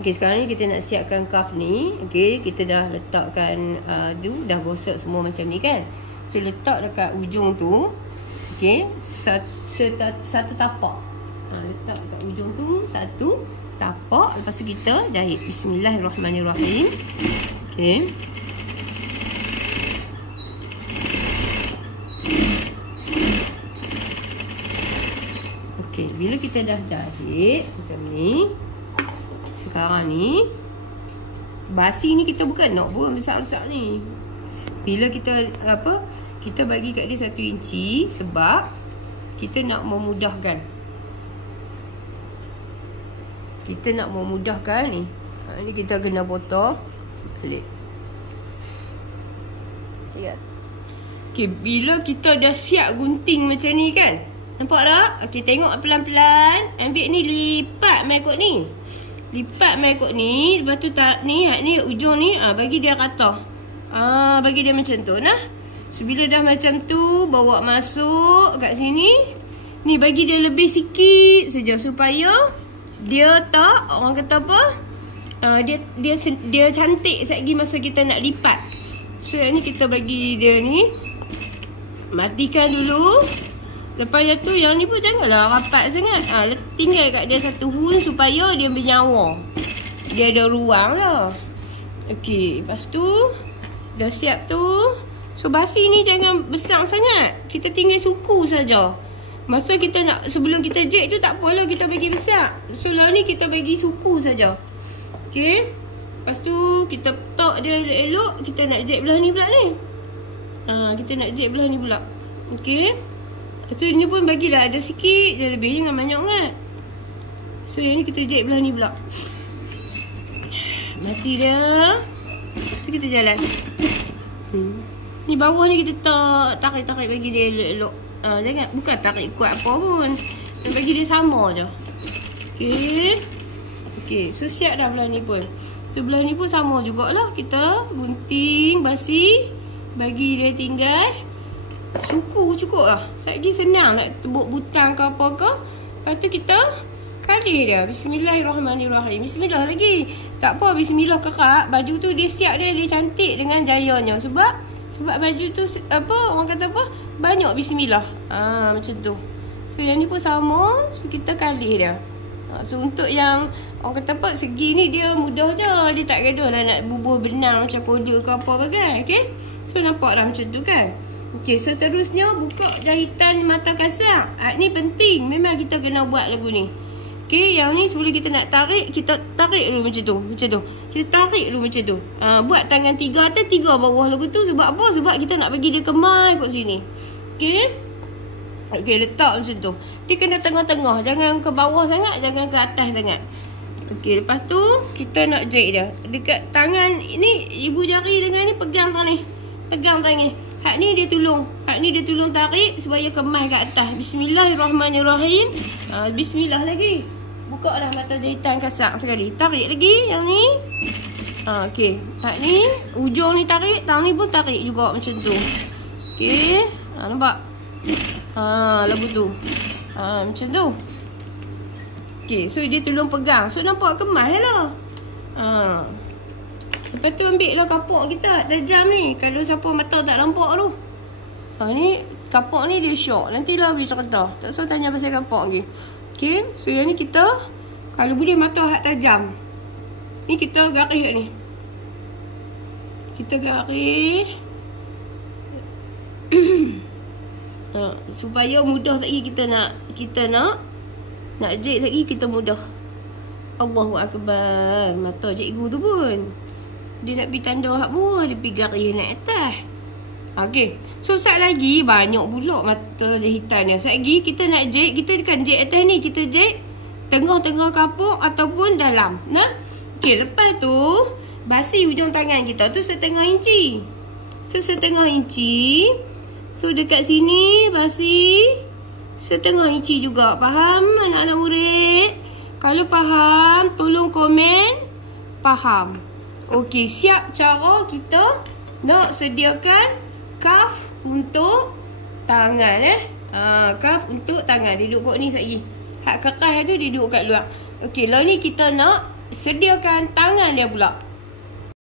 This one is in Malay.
Okey, sekarang ni kita nak siapkan cuff ni. Okey, kita dah letakkan dah gosok semua macam ni kan. So letak dekat ujung tu. Okey, satu tapak. Letak dekat ujung tu satu tapak. Lepas tu kita jahit. Bismillahirrahmanirrahim. Okey. Okey, bila kita dah jahit macam ni, sekarang ni basi ni kita bukan nak buang besar-besar ni. Bila kita kita bagi kat dia 1 inci sebab kita nak memudahkan. Kita nak memudahkan ni. Ni kita kena potong balik. Lihat. Okey, bila kita dah siap gunting macam ni kan? Nampak tak? Okey, tengok pelan-pelan. Ambil ni, lipat mai kot ni. Lipat mai kot ni. Lepas tu tak ni, ujung ni bagi dia rata. Bagi dia macam tu nah. So bila dah macam tu, bawa masuk kat sini. Ni bagi dia lebih sikit saja supaya dia tak, orang kata apa? Dia cantik sekali masa kita nak lipat. So yang ni kita bagi dia ni. Matikan dulu. Lepas tu yang ni pun janganlah rapat sangat. Tinggal kat dia satu hun supaya dia bernyawa. Dia ada ruang lah. Okey, lepas tu dah siap tu. So basi ni jangan besar sangat. Kita tinggal suku saja. Masa kita nak, sebelum kita jet tu tak apalah kita bagi besar. So lah ni kita bagi suku saja. Okey. Lepas tu kita tok dia elok-elok. Kita nak jet belah ni pula ni. Kita nak jet belah ni pula. Okey. So ni pun bagilah ada sikit je lebih, jangan banyak sangat. So yang ni kita jet belah ni pula. Mati dia. Tu kita jalan. Ni bawah ni kita tarik-tarik bagi dia elok-elok. Jangan, bukan tarik kuat apa pun. Nak bagi dia sama je. Okey, so siap dah belah ni pun. So belah ni pun sama jugalah. Kita gunting basi, bagi dia tinggal suku cukup lah. Lagi senang nak tebuk butang ke apa ke. Lepas tu kita kali dia. Bismillahirrahmanirrahim. Bismillah lagi. Tak apa, bismillah kerak. Baju tu dia siap dia cantik dengan jayanya. Sebab baju tu orang kata apa? Banyak bismillah. Macam tu. So yang ni pun sama. So kita kali dia. So untuk yang orang kata apa, segi ni dia mudah je. Dia tak gaduh lah nak bubuh benang macam koda ke apa bagai. Okay. So nampak dah macam tu kan. Okey, seterusnya buka jahitan mata kasar. Ni penting. Memang kita kena buat lagu ni. Okey, yang ni sebelum kita nak tarik, kita tarik dulu macam tu. Macam tu. Kita tarik dulu macam tu. Buat tangan 3 atas 3 bawah lagu tu. Sebab apa? Sebab kita nak bagi dia kemai kat sini. Okey. Okey, letak macam tu. Dia kena tengah-tengah. Jangan ke bawah sangat, jangan ke atas sangat. Okey, lepas tu kita nak jahit dia. Dekat tangan ni, ibu jari dengan ni pegang tangan ni. Pegang tangan ni. Hak ni dia tolong. Tarik supaya kemas kat atas. Bismillahirrahmanirrahim. Bismillah lagi. Buka dah mata jahitan kasar sekali. Tarik lagi yang ni. Okey. Hak ni ujung ni tarik, tang ni pun tarik juga macam tu. Okey. Nampak? Lagu tu. Macam tu. Okey, so dia tolong pegang. So nampak kemas lah. Lepas tu ambil lah kapak kita tajam ni. Kalau siapa mata tak nampak tu. Ni kapak ni dia syok. Nantilah boleh cerita. Tak usah tanya pasal kapak lagi. Okay. So yang ni kita, kalau boleh mata hak tajam. Ni kita garis ni. Kita garis. Supaya mudah lagi kita nak jahit lagi kita mudah. Allahu Akbar. Mata cikgu tu pun. Dia nak pergi tanda hak bawah, dia pergi garis naik atas. Okey. So sat lagi banyak pula mata jahitan dia. Sat lagi kita nak jahit, kita kan jahit atas ni, kita jahit tengah-tengah kapak ataupun dalam. Nah. Okey, lepas tu basi hujung tangan kita tu 1/2 inci. So 1/2 inci. So dekat sini basi 1/2 inci juga. Faham anak-anak murid? Kalau faham, tolong komen faham. Okey, siap cara kita nak sediakan cuff untuk tangan cuff untuk tangan. Dia duduk kat ni sekejap lagi. Hak kekas tu dia duduk kat luar. Okey, lah ni kita nak sediakan tangan dia pula.